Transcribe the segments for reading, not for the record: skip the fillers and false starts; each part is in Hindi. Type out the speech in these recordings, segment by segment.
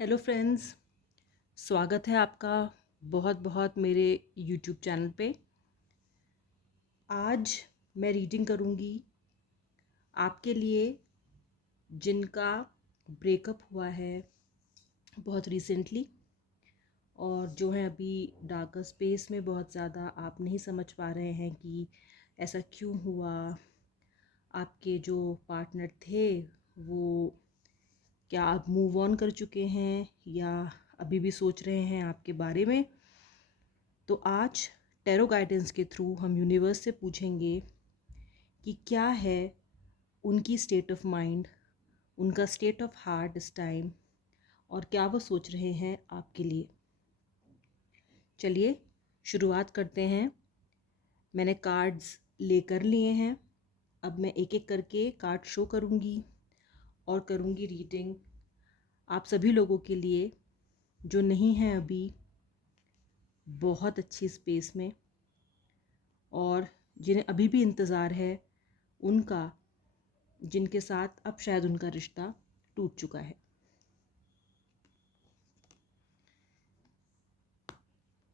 हेलो फ्रेंड्स, स्वागत है आपका बहुत बहुत मेरे यूट्यूब चैनल पे। आज मैं रीडिंग करूँगी आपके लिए जिनका ब्रेकअप हुआ है बहुत रिसेंटली और जो है अभी डार्कर स्पेस में बहुत ज़्यादा आप नहीं समझ पा रहे हैं कि ऐसा क्यों हुआ। आपके जो पार्टनर थे वो क्या आप मूव ऑन कर चुके हैं या अभी भी सोच रहे हैं आपके बारे में। तो आज टैरो गाइडेंस के थ्रू हम यूनिवर्स से पूछेंगे कि क्या है उनकी स्टेट ऑफ माइंड, उनका स्टेट ऑफ हार्ट इस टाइम, और क्या वो सोच रहे हैं आपके लिए। चलिए शुरुआत करते हैं। मैंने कार्ड्स लेकर लिए हैं। अब मैं एक एक करके कार्ड शो करूँगी और करूँगी रीडिंग आप सभी लोगों के लिए जो नहीं हैं अभी बहुत अच्छी स्पेस में और जिन्हें अभी भी इंतज़ार है उनका, जिनके साथ अब शायद उनका रिश्ता टूट चुका है।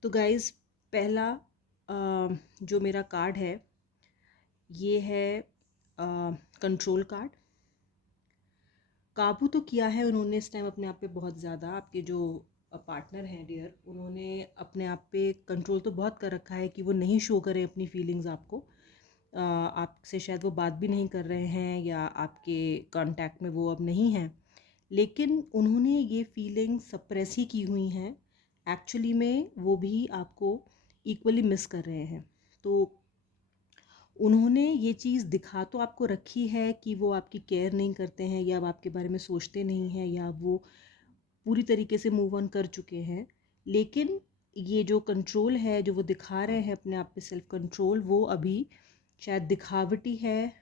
तो गाइज़, पहला जो मेरा कार्ड है ये है कंट्रोल कार्ड। काबू तो किया है उन्होंने इस टाइम अपने आप पे बहुत ज़्यादा। आपके जो पार्टनर हैं डियर, उन्होंने अपने आप पे कंट्रोल तो बहुत कर रखा है कि वो नहीं शो करें अपनी फीलिंग्स आपको। आपसे शायद वो बात भी नहीं कर रहे हैं या आपके कांटेक्ट में वो अब नहीं हैं, लेकिन उन्होंने ये फीलिंग सप्रेस ही की हुई हैं। एक्चुअली में वो भी आपको इक्वली मिस कर रहे हैं। तो उन्होंने ये चीज़ दिखा तो आपको रखी है कि वो आपकी केयर नहीं करते हैं या आपके बारे में सोचते नहीं हैं या वो पूरी तरीके से मूव ऑन कर चुके हैं, लेकिन ये जो कंट्रोल है जो वो दिखा रहे हैं अपने आप पे, सेल्फ कंट्रोल, वो अभी शायद दिखावटी है।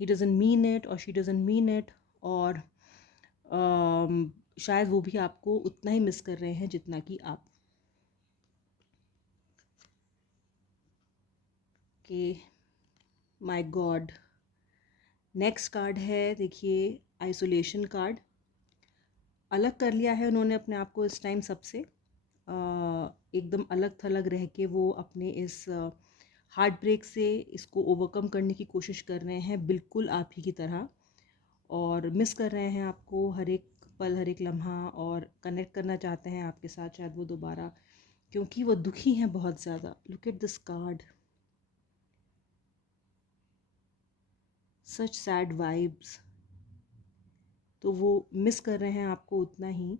ही डजंट मीन इट और शी डजंट मीन इट, और शायद वो भी आपको उतना ही मिस कर रहे हैं जितना कि आप। के माय गॉड, नेक्स्ट कार्ड है, देखिए, आइसोलेशन कार्ड। अलग कर लिया है उन्होंने अपने आप को इस टाइम सबसे। एकदम अलग थलग रह के वो अपने इस हार्ट ब्रेक से इसको ओवरकम करने की कोशिश कर रहे हैं, बिल्कुल आप ही की तरह, और मिस कर रहे हैं आपको हर एक पल हर एक लम्हा, और कनेक्ट करना चाहते हैं आपके साथ शायद वो दोबारा, क्योंकि वो दुखी हैं बहुत ज़्यादा। Look at this card, such sad vibes. तो वो मिस कर रहे हैं आपको उतना ही,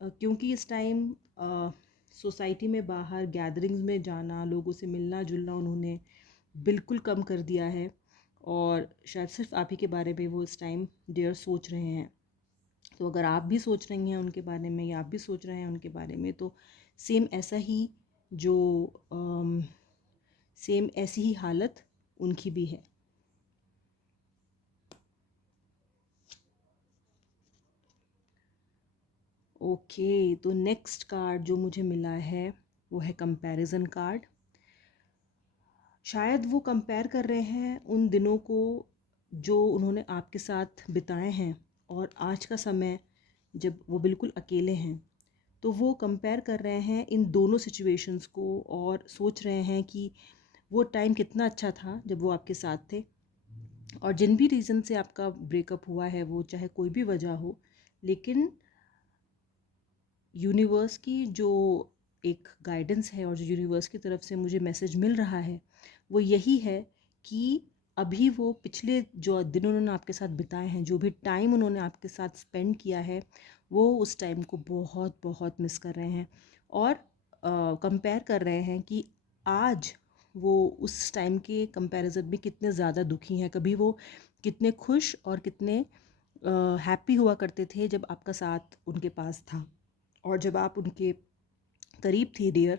क्योंकि इस टाइम सोसाइटी में बाहर गैदरिंग्स में जाना, लोगों से मिलना जुलना उन्होंने बिल्कुल कम कर दिया है, और शायद सिर्फ आप ही के बारे में वो इस टाइम डियर सोच रहे हैं। तो अगर आप भी सोच रही हैं उनके बारे में या आप भी सोच रहे हैं उनके बारे में, तो सेम ऐसा ही जो सेम ऐसी ही हालत उनकी भी है। ओके, तो नेक्स्ट कार्ड जो मुझे मिला है वो है कंपैरिजन कार्ड। शायद वो कंपेयर कर रहे हैं उन दिनों को जो उन्होंने आपके साथ बिताए हैं और आज का समय जब वो बिल्कुल अकेले हैं। तो वो कंपेयर कर रहे हैं इन दोनों सिचुएशंस को और सोच रहे हैं कि वो टाइम कितना अच्छा था जब वो आपके साथ थे, और जिन भी रीज़न से आपका ब्रेकअप हुआ है, वो चाहे कोई भी वजह हो, लेकिन यूनिवर्स की जो एक गाइडेंस है और जो यूनिवर्स की तरफ से मुझे मैसेज मिल रहा है वो यही है कि अभी वो पिछले जो दिन उन्होंने आपके साथ बिताए हैं, जो भी टाइम उन्होंने आपके साथ स्पेंड किया है, वो उस टाइम को बहुत बहुत मिस कर रहे हैं, और कंपेयर कर रहे हैं कि आज वो उस टाइम के कंपैरिजन में कितने ज़्यादा दुखी हैं। कभी वो कितने खुश और कितने हैप्पी हुआ करते थे जब आपका साथ उनके पास था, और जब आप उनके करीब थे डियर,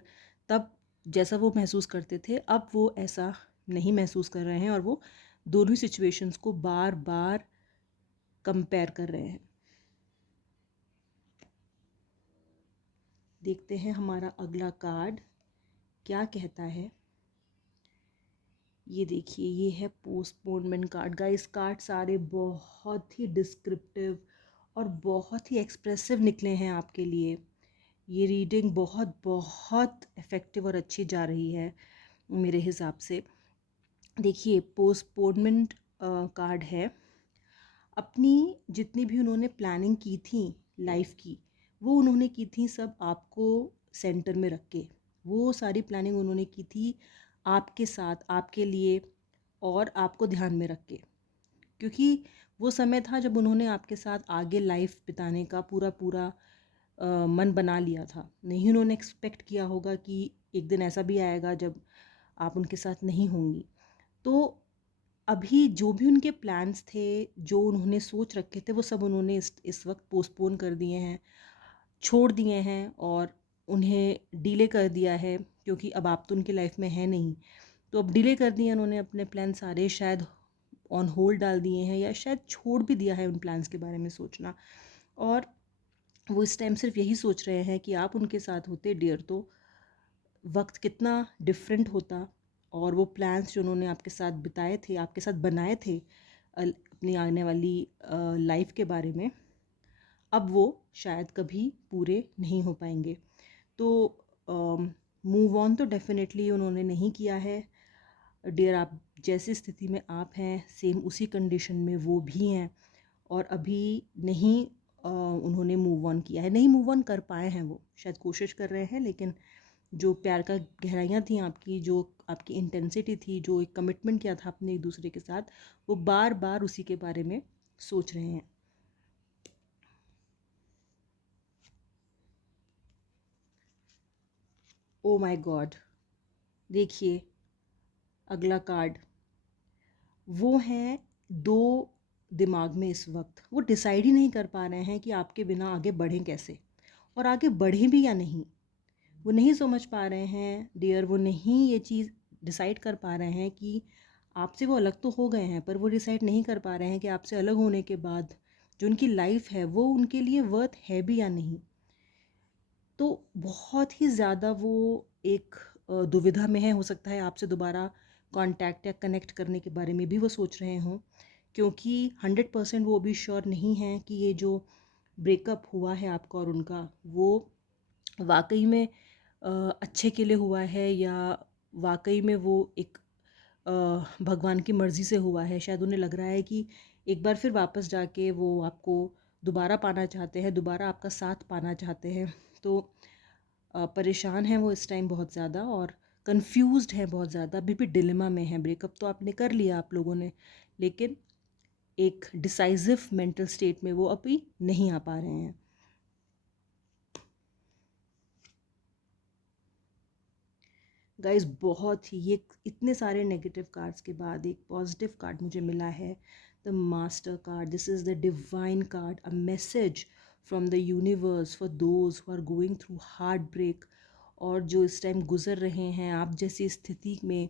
तब जैसा वो महसूस करते थे अब वो ऐसा नहीं महसूस कर रहे हैं, और वो दोनों ही सिचुएशंस को बार बार कंपेयर कर रहे हैं। देखते हैं हमारा अगला कार्ड क्या कहता है। ये देखिए, ये है पोस्टपोनमेंट कार्ड। गाइस, कार्ड सारे बहुत ही डिस्क्रिप्टिव और बहुत ही एक्सप्रेसिव निकले हैं आपके लिए। ये रीडिंग बहुत बहुत इफ़ेक्टिव और अच्छी जा रही है मेरे हिसाब से। देखिए, पोस्टपोनमेंट कार्ड है। अपनी जितनी भी उन्होंने प्लानिंग की थी लाइफ की, वो उन्होंने की थी सब आपको सेंटर में रख के। वो सारी प्लानिंग उन्होंने की थी आपके साथ, आपके लिए, और आपको ध्यान में रख के। क्योंकि वो समय था जब उन्होंने आपके साथ आगे लाइफ बिताने का पूरा पूरा मन बना लिया था। नहीं उन्होंने एक्सपेक्ट किया होगा कि एक दिन ऐसा भी आएगा जब आप उनके साथ नहीं होंगी। तो अभी जो भी उनके प्लान्स थे, जो उन्होंने सोच रखे थे, वो सब उन्होंने इस वक्त पोस्टपोन कर दिए हैं, छोड़ दिए हैं, और उन्हें डिले कर दिया है। क्योंकि अब आप तो उनकी लाइफ में हैं नहीं, तो अब डिले कर दिए उन्होंने अपने प्लान सारे, शायद ऑन होल्ड डाल दिए हैं, या शायद छोड़ भी दिया है उन प्लान्स के बारे में सोचना। और वो इस टाइम सिर्फ यही सोच रहे हैं कि आप उनके साथ होते डियर, तो वक्त कितना डिफरेंट होता। और वो प्लान्स जो उन्होंने आपके साथ बिताए थे, आपके साथ बनाए थे अपनी आने वाली लाइफ के बारे में, अब वो शायद कभी पूरे नहीं हो पाएंगे। तो मूव ऑन तो डेफिनेटली उन्होंने नहीं किया है डियर। आप जैसी स्थिति में आप हैं, सेम उसी कंडीशन में वो भी हैं, और अभी नहीं उन्होंने मूव ऑन किया है, नहीं मूव ऑन कर पाए हैं। वो शायद कोशिश कर रहे हैं, लेकिन जो प्यार का गहराइयाँ थी आपकी, जो आपकी इंटेंसिटी थी, जो एक कमिटमेंट किया था अपने एक दूसरे के साथ, वो बार बार उसी के बारे में सोच रहे हैं। ओ माय गॉड, देखिए अगला कार्ड। वो हैं दो दिमाग में इस वक्त। वो डिसाइड ही नहीं कर पा रहे हैं कि आपके बिना आगे बढ़ें कैसे, और आगे बढ़ें भी या नहीं। वो नहीं समझ पा रहे हैं डियर, वो नहीं ये चीज़ डिसाइड कर पा रहे हैं कि आपसे वो अलग तो हो गए हैं, पर वो डिसाइड नहीं कर पा रहे हैं कि आपसे अलग होने के बाद जो उनकी लाइफ है वो उनके लिए वर्थ है भी या नहीं। तो बहुत ही ज़्यादा वो एक दुविधा में है। हो सकता है आपसे दोबारा कांटेक्ट या कनेक्ट करने के बारे में भी वो सोच रहे हों, क्योंकि 100% वो अभी श्योर नहीं हैं कि ये जो ब्रेकअप हुआ है आपका और उनका, वो वाकई में अच्छे के लिए हुआ है, या वाकई में वो एक भगवान की मर्ज़ी से हुआ है। शायद उन्हें लग रहा है कि एक बार फिर वापस जाके वो आपको दोबारा पाना चाहते हैं, दोबारा आपका साथ पाना चाहते हैं। तो परेशान हैं वो इस टाइम बहुत ज़्यादा, और कंफ्यूज्ड हैं बहुत ज़्यादा, अभी भी डिलेमा में हैं। ब्रेकअप तो आपने कर लिया आप लोगों ने, लेकिन एक डिसाइसिव मेंटल स्टेट में वो अभी नहीं आ पा रहे हैं। गाइस, बहुत ही, ये इतने सारे नेगेटिव कार्ड्स के बाद एक पॉजिटिव कार्ड मुझे मिला है, the master card. This is the divine card, a message from the universe for those who are going through heartbreak, और जो इस टाइम गुजर रहे हैं आप जैसी स्थिति में,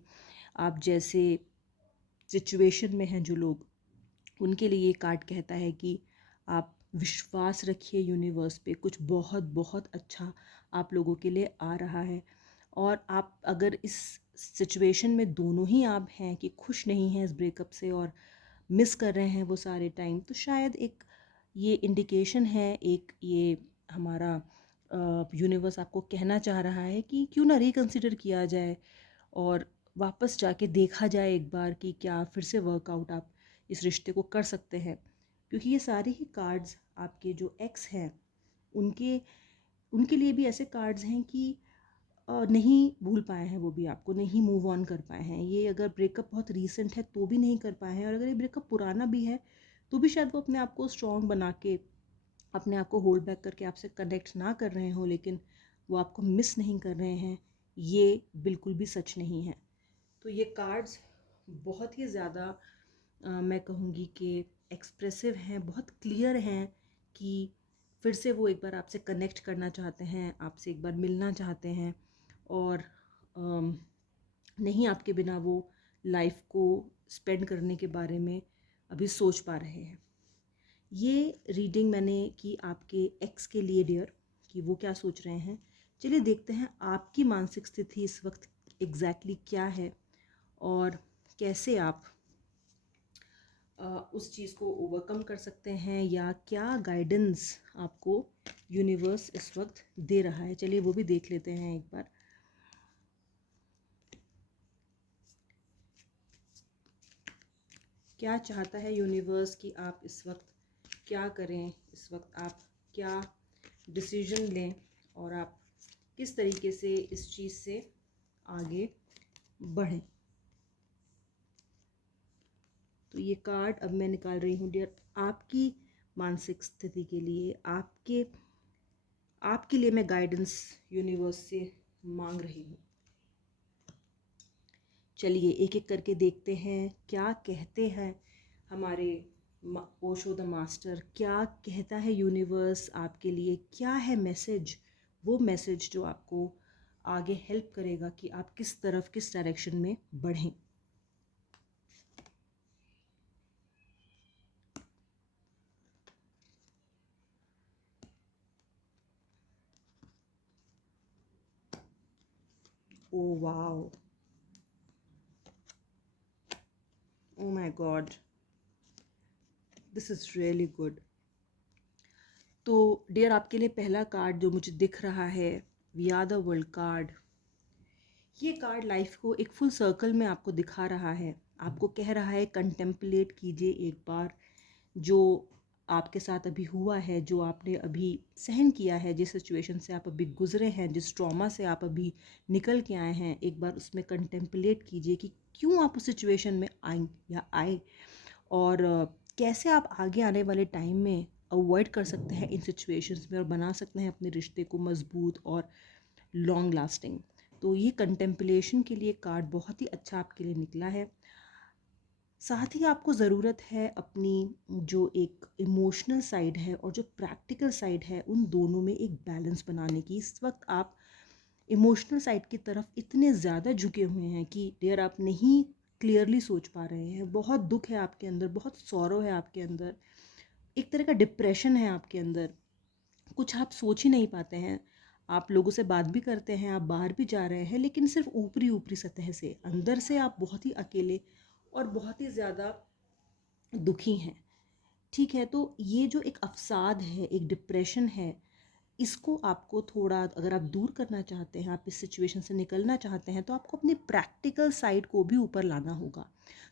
आप जैसे सिचुएशन में हैं जो लोग, उनके लिए ये कार्ड कहता है कि आप विश्वास रखिए यूनिवर्स पे, कुछ बहुत बहुत अच्छा आप लोगों के लिए आ रहा है। और आप अगर इस सिचुएशन में दोनों ही आप हैं कि खुश नहीं हैं इस ब्रेकअप से और मिस कर रहे हैं वो सारे टाइम, तो शायद एक ये इंडिकेशन है, एक ये हमारा यूनिवर्स आपको कहना चाह रहा है कि क्यों ना रिकंसिडर किया जाए, और वापस जाके देखा जाए एक बार कि क्या फिर से वर्कआउट आप इस रिश्ते को कर सकते हैं। क्योंकि ये सारे ही कार्ड्स आपके जो एक्स हैं, उनके उनके लिए भी ऐसे कार्ड्स हैं कि नहीं भूल पाए हैं, वो भी आपको नहीं मूव ऑन कर पाए हैं। ये अगर ब्रेकअप बहुत रीसेंट है तो भी नहीं कर पाए हैं, और अगर ये ब्रेकअप पुराना भी है तो भी शायद वो अपने आप को स्ट्रॉन्ग बना के, अपने आप को होल्ड बैक करके आपसे कनेक्ट ना कर रहे हो, लेकिन वो आपको मिस नहीं कर रहे हैं, ये बिल्कुल भी सच नहीं है। तो ये कार्ड्स बहुत ही ज़्यादा मैं कहूँगी कि एक्सप्रेसिव हैं, बहुत क्लियर हैं कि फिर से वो एक बार आपसे कनेक्ट करना चाहते हैं, आपसे एक बार मिलना चाहते हैं, और अम, नहीं आपके बिना वो लाइफ को स्पेंड करने के बारे में अभी सोच पा रहे हैं। ये रीडिंग मैंने की आपके एक्स के लिए डियर, कि वो क्या सोच रहे हैं। चलिए देखते हैं आपकी मानसिक स्थिति इस वक्त एग्जैक्टली क्या है, और कैसे आप उस चीज़ को ओवरकम कर सकते हैं, या क्या गाइडेंस आपको यूनिवर्स इस वक्त दे रहा है। चलिए वो भी देख लेते हैं एक बार। क्या चाहता है यूनिवर्स कि आप इस वक्त क्या करें, इस वक्त आप क्या डिसीजन लें, और आप किस तरीके से इस चीज़ से आगे बढ़ें। तो ये कार्ड अब मैं निकाल रही हूँ डियर, आपकी मानसिक स्थिति के लिए, आपके लिए मैं गाइडेंस यूनिवर्स से मांग रही हूँ। चलिए एक एक करके देखते हैं क्या कहते हैं हमारे ओशो द मास्टर, क्या कहता है यूनिवर्स आपके लिए, क्या है मैसेज, वो मैसेज जो आपको आगे हेल्प करेगा कि आप किस तरफ, किस डायरेक्शन में बढ़ें। Oh wow, oh my God, this is really good. तो डियर आपके लिए पहला कार्ड जो मुझे दिख रहा है, we are the world card. ये कार्ड लाइफ को एक फुल सर्कल में आपको दिखा रहा है, आपको कह रहा है कंटेम्पलेट कीजिए एक बार जो आपके साथ अभी हुआ है, जो आपने अभी सहन किया है, जिस सिचुएशन से आप अभी गुजरे हैं, जिस ट्रॉमा से आप अभी निकल के आए हैं, एक बार उसमें कंटेम्पलेट कीजिए कि क्यों आप उस सिचुएशन में आए या आए, और कैसे आप आगे आने वाले टाइम में अवॉइड कर सकते हैं इन सिचुएशंस में और बना सकते हैं अपने रिश्ते को मजबूत और लॉन्ग लास्टिंग। तो ये कंटेम्पलेशन के लिए कार्ड बहुत ही अच्छा आपके लिए निकला है। साथ ही आपको ज़रूरत है अपनी जो एक इमोशनल साइड है और जो प्रैक्टिकल साइड है, उन दोनों में एक बैलेंस बनाने की। इस वक्त आप इमोशनल साइड की तरफ इतने ज़्यादा झुके हुए हैं कि डियर आप नहीं क्लियरली सोच पा रहे हैं, बहुत दुख है आपके अंदर, बहुत सौरव है आपके अंदर, एक तरह का डिप्रेशन है आपके अंदर, कुछ आप सोच ही नहीं पाते हैं। आप लोगों से बात भी करते हैं, आप बाहर भी जा रहे हैं, लेकिन सिर्फ ऊपरी ऊपरी सतह से, अंदर से आप बहुत ही अकेले और बहुत ही ज़्यादा दुखी हैं। ठीक है, तो ये जो एक अवसाद है, एक डिप्रेशन है, इसको आपको थोड़ा, अगर आप दूर करना चाहते हैं, आप इस सिचुएशन से निकलना चाहते हैं, तो आपको अपनी प्रैक्टिकल साइड को भी ऊपर लाना होगा।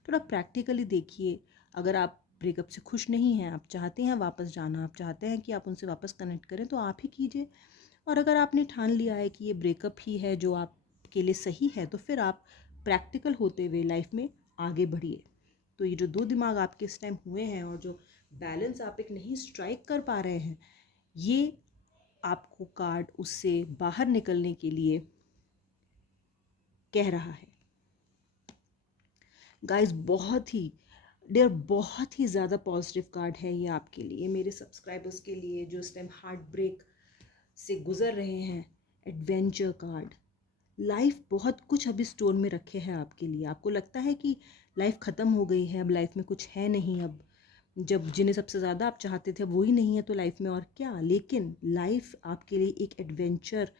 थोड़ा प्रैक्टिकली देखिए, अगर आप ब्रेकअप से खुश नहीं हैं, आप चाहते हैं वापस जाना, आप चाहते हैं कि आप उनसे वापस कनेक्ट करें, तो आप ही कीजिए। और अगर आपने ठान लिया है कि ये ब्रेकअप ही है जो आपके लिए सही है, तो फिर आप प्रैक्टिकल होते हुए लाइफ में आगे बढ़िए। तो ये जो दो दिमाग आपके इस टाइम हुए हैं और जो बैलेंस आप एक नहीं स्ट्राइक कर पा रहे हैं, ये आपको कार्ड उससे बाहर निकलने के लिए कह रहा है। गाइस बहुत ही डियर, बहुत ही ज़्यादा पॉजिटिव कार्ड है ये आपके लिए, मेरे सब्सक्राइबर्स के लिए जो इस टाइम हार्ट ब्रेक से गुजर रहे हैं। एडवेंचर कार्ड, लाइफ बहुत कुछ अभी स्टोर में रखे हैं आपके लिए। आपको लगता है कि लाइफ ख़त्म हो गई है, अब लाइफ में कुछ है नहीं, अब जब जिन्हें सबसे ज़्यादा आप चाहते थे वही नहीं है तो लाइफ में और क्या। लेकिन लाइफ आपके लिए एक एडवेंचर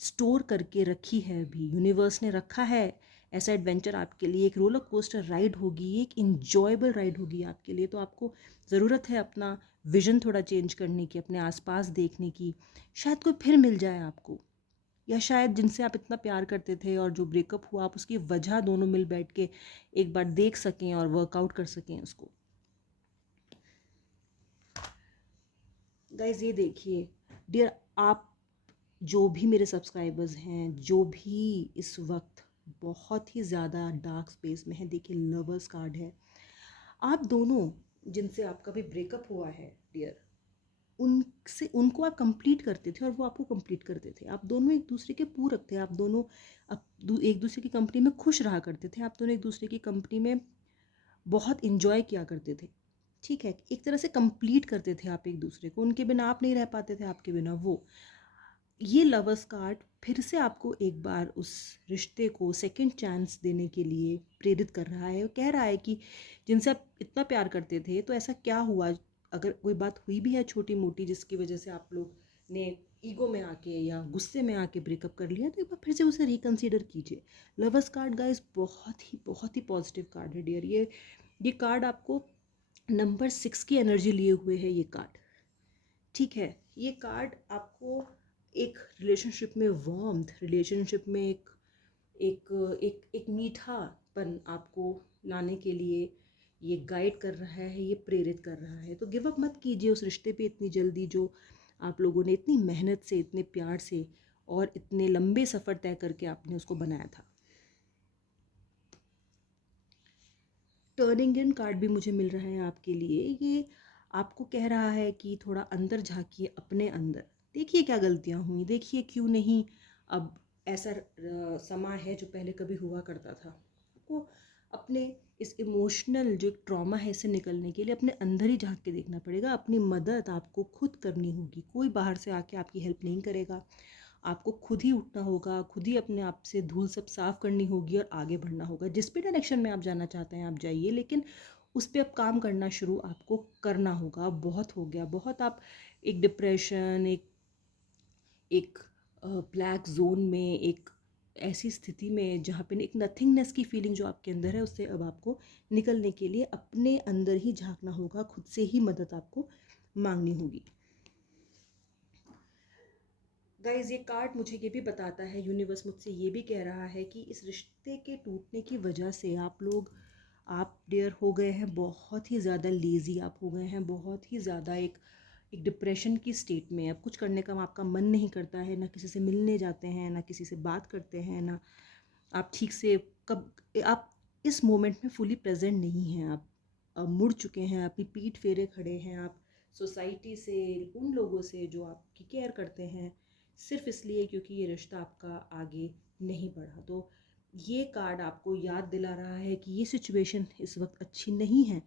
स्टोर करके रखी है, अभी यूनिवर्स ने रखा है ऐसा एडवेंचर आपके लिए। एक रोलर कोस्टर राइड होगी, एक इंजॉयबल राइड होगी आपके लिए। तो आपको ज़रूरत है अपना विज़न थोड़ा चेंज करने की, अपने आसपास देखने की, शायद कोई फिर मिल जाए आपको, या शायद जिनसे आप इतना प्यार करते थे और जो ब्रेकअप हुआ आप उसकी वजह दोनों मिल बैठ के एक बार देख सकें और वर्कआउट कर सकें उसको। गाइज ये देखिए डियर, आप जो भी मेरे सब्सक्राइबर्स हैं, जो भी इस वक्त बहुत ही ज़्यादा डार्क स्पेस में है, देखिए लवर्स कार्ड है। आप दोनों जिनसे आपका भी ब्रेकअप हुआ है डियर, उनसे, उनको आप कंप्लीट करते थे और वो आपको कंप्लीट करते थे। आप दोनों एक दूसरे के पूरक थे, आप दोनों एक दूसरे की कंपनी में खुश रहा करते थे, आप दोनों एक दूसरे की कंपनी में बहुत इंजॉय किया करते थे। ठीक है, एक तरह से कंप्लीट करते थे आप एक दूसरे को, उनके बिना आप नहीं रह पाते थे, आपके बिना वो। ये लवर्स कार्ड फिर से आपको एक बार उस रिश्ते को सेकंड चांस देने के लिए प्रेरित कर रहा है। वो कह रहा है कि जिनसे आप इतना प्यार करते थे, तो ऐसा क्या हुआ, अगर कोई बात हुई भी है छोटी मोटी जिसकी वजह से आप लोग ने ईगो में आके या गुस्से में आके ब्रेकअप कर लिया, तो एक बार फिर से उसे रिकंसीडर कीजिए। लवर्स कार्ड गाइस बहुत ही पॉजिटिव कार्ड है डियर। ये कार्ड आपको नंबर 6 की एनर्जी लिए हुए है ये कार्ड। ठीक है, ये कार्ड आपको एक रिलेशनशिप में वार्मथ, रिलेशनशिप में एक एक मीठापन आपको लाने के लिए ये गाइड कर रहा है, ये प्रेरित कर रहा है। तो गिव अप मत कीजिए उस रिश्ते पे इतनी जल्दी, जो आप लोगों ने इतनी मेहनत से, इतने प्यार से और इतने लंबे सफ़र तय करके आपने उसको बनाया था। टर्निंग इन कार्ड भी मुझे मिल रहा है आपके लिए। ये आपको कह रहा है कि थोड़ा अंदर झाँकिए अपने अंदर, देखिए क्या गलतियाँ हुई, देखिए क्यों नहीं अब ऐसा समा है जो पहले कभी हुआ करता था। आपको अपने इस इमोशनल जो एक ट्रॉमा है इससे निकलने के लिए अपने अंदर ही झाँक के देखना पड़ेगा। अपनी मदद आपको खुद करनी होगी, कोई बाहर से आके आपकी हेल्प नहीं करेगा। आपको खुद ही उठना होगा, खुद ही अपने आप से धूल सब साफ़ करनी होगी और आगे बढ़ना होगा। जिस भी डायरेक्शन में आप जाना चाहते हैं आप जाइए, लेकिन उस पे अब काम करना शुरू आपको करना होगा। बहुत हो गया, बहुत आप एक डिप्रेशन, एक ब्लैक जोन में, एक ऐसी स्थिति में जहाँ पे एक नथिंगनेस की फीलिंग जो आपके अंदर है, उससे अब आपको निकलने के लिए अपने अंदर ही झाँकना होगा, खुद से ही मदद आपको मांगनी होगी। गाइज, ये कार्ड मुझे ये भी बताता है, यूनिवर्स मुझसे ये भी कह रहा है कि इस रिश्ते के टूटने की वजह से आप डियर हो गए हैं बहुत ही ज़्यादा लेज़ी, आप हो गए हैं बहुत ही ज़्यादा एक डिप्रेशन की स्टेट में। अब कुछ करने का आपका मन नहीं करता है, ना किसी से मिलने जाते हैं, ना किसी से बात करते हैं, ना आप ठीक से कब आप इस मोमेंट में फुली प्रेजेंट नहीं हैं। आप मुड़ चुके हैं, अपनी पीठ फेरे खड़े हैं आप सोसाइटी से, उन लोगों से जो आपकी केयर करते हैं, सिर्फ इसलिए क्योंकि ये रिश्ता आपका आगे नहीं बढ़ा। तो ये कार्ड आपको याद दिला रहा है कि ये सिचुएशन इस वक्त अच्छी नहीं है,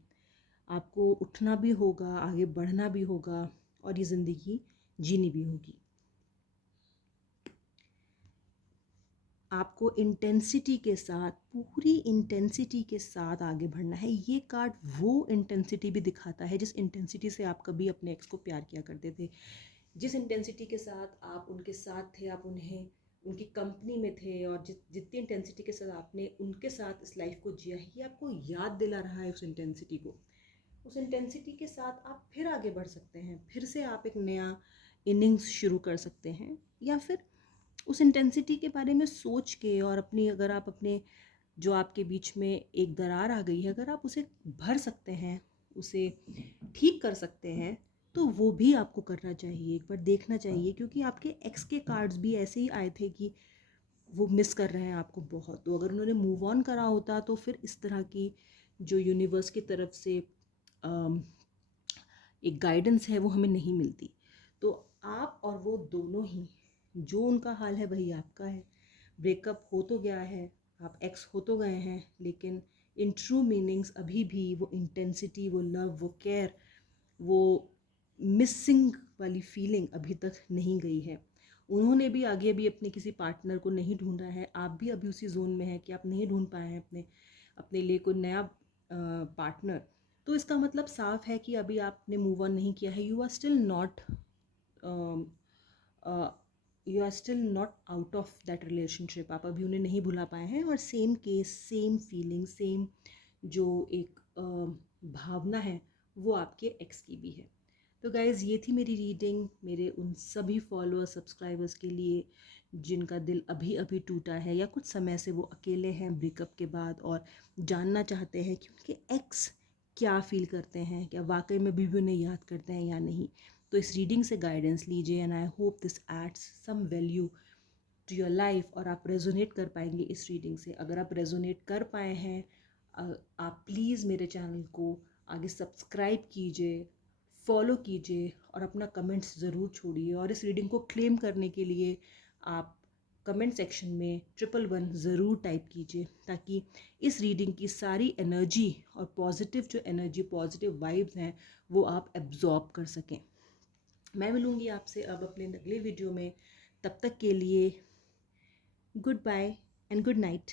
आपको उठना भी होगा, आगे बढ़ना भी होगा और ये ज़िंदगी जीनी भी होगी। आपको इंटेंसिटी के साथ, पूरी इंटेंसिटी के साथ आगे बढ़ना है। ये कार्ड वो इंटेंसिटी भी दिखाता है जिस इंटेंसिटी से आप कभी अपने एक्स को प्यार किया करते थे, जिस इंटेंसिटी के साथ आप उनके साथ थे, आप उन्हें उनकी कंपनी में थे, और जितनी इंटेंसिटी के साथ आपने उनके साथ इस लाइफ को जिया है, ये आपको याद दिला रहा है उस इंटेंसिटी को। उस इंटेंसिटी के साथ आप फिर आगे बढ़ सकते हैं, फिर से आप एक नया इनिंग्स शुरू कर सकते हैं, या फिर उस इंटेंसिटी के बारे में सोच के और अपनी, अगर आप अपने जो आपके बीच में एक दरार आ गई है, अगर आप उसे भर सकते हैं, उसे ठीक कर सकते हैं, तो वो भी आपको करना चाहिए, एक बार देखना चाहिए। क्योंकि आपके एक्स के कार्ड्स भी ऐसे ही आए थे कि वो मिस कर रहे हैं आपको बहुत। तो अगर उन्होंने मूव ऑन करा होता तो फिर इस तरह की जो यूनिवर्स की तरफ से एक गाइडेंस है वो हमें नहीं मिलती। तो आप और वो दोनों ही, जो उनका हाल है वही आपका है। ब्रेकअप हो तो गया है, आप एक्स हो तो गए हैं, लेकिन इन ट्रू मीनिंग्स अभी भी वो इंटेंसिटी, वो लव, वो केयर, वो मिसिंग वाली फीलिंग अभी तक नहीं गई है। उन्होंने भी आगे अभी अपने किसी पार्टनर को नहीं ढूंढा है, आप भी अभी उसी जोन में हैं कि आप नहीं ढूंढ पाए हैं अपने अपने लिए कोई नया पार्टनर। तो इसका मतलब साफ है कि अभी आपने मूव ऑन नहीं किया है। You are still not out of that relationship, आप अभी उन्हें नहीं भुला पाए हैं। और same case, same feeling, same जो एक भावना है वो आपके एक्स की भी है। तो गाइज़, ये थी मेरी रीडिंग मेरे उन सभी फॉलोअर सब्सक्राइबर्स के लिए जिनका दिल अभी अभी टूटा है, या कुछ समय से वो अकेले हैं ब्रेकअप के बाद, और जानना चाहते हैं कि उनके एक्स क्या फ़ील करते हैं, क्या वाकई में भी उन्हें याद करते हैं या नहीं। तो इस रीडिंग से गाइडेंस लीजिए, and I hope this adds some value to your life, और आप रेजोनेट कर पाएंगे इस रीडिंग से। अगर आप रेजोनेट कर पाए हैं, आप प्लीज़ मेरे चैनल को आगे सब्सक्राइब कीजिए, फॉलो कीजिए, और अपना कमेंट्स ज़रूर छोड़िए। और इस रीडिंग को क्लेम करने के लिए आप कमेंट सेक्शन में 111 ज़रूर टाइप कीजिए, ताकि इस रीडिंग की सारी एनर्जी और पॉजिटिव जो एनर्जी, पॉजिटिव वाइब्स हैं, वो आप एब्जॉर्ब कर सकें। मैं मिलूँगी आपसे अब अपने अगले वीडियो में। तब तक के लिए goodbye and good night.